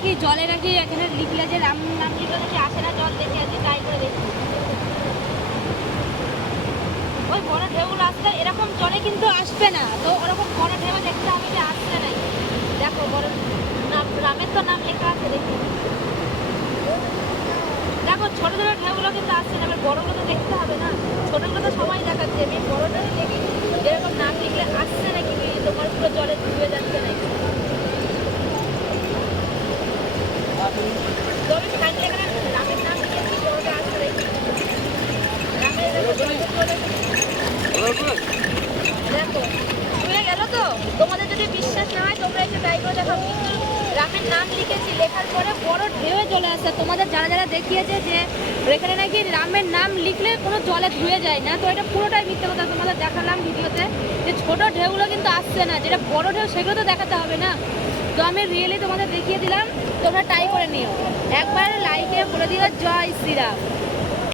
নাকি জলে নাকি এখানে লিখলে যে রাম নাম লিখলে নাকি আসে না জল, দেখে আজকে ট্রাই করে দেখি। ওই বড় ঢেউগুলো আসলে এরকম জলে কিন্তু আসবে না, তো ওরকম বড় ঢেউ দেখতে হবে যে আসছে নাই। দেখো বড় নাম, রামের তো নাম লেখা আছে, দেখো দেখো ছোট ছোট ঢেউগুলো কিন্তু আসছে না, এবার বড়গুলো তো দেখতে হবে না। ছোটগুলো তো সবাই দেখাচ্ছে, আমি বড়টাই দেখি এরকম নাম লিখলে আসছে নাকি, তোমার পুরো জলে ডুবে যাচ্ছে নাকি। তো আমি ফাইনালি এখানে রামের নাম লিখেছি, বড়টা আসছে নাকি রামের দেখো শুনে গেল তো। তোমাদের যদি বিশ্বাস না হয় তোমরা একটু ট্রাই করে দেখো। কিন্তু রামের নাম লিখেছি, লেখার পরে বড় ঢেউয়ে চলে আসছে। তোমাদের যারা যারা দেখিয়েছে যে এখানে নাকি রামের নাম লিখলে কোনো জলে ধুয়ে যায় না, তো এটা পুরোটাই মিথ্যে কথা। তোমাদের দেখালাম ভিডিওতে যে ছোট ঢেউগুলো কিন্তু আসছে না, যেটা বড় ঢেউ সেগুলো তো দেখাতে হবে না। তো আমি রিয়েলি তোমাদের দেখিয়ে দিলাম, তোমরা ট্রাই করে নিও। একবার লাইকে বলে দিও জয় শ্রীরাম।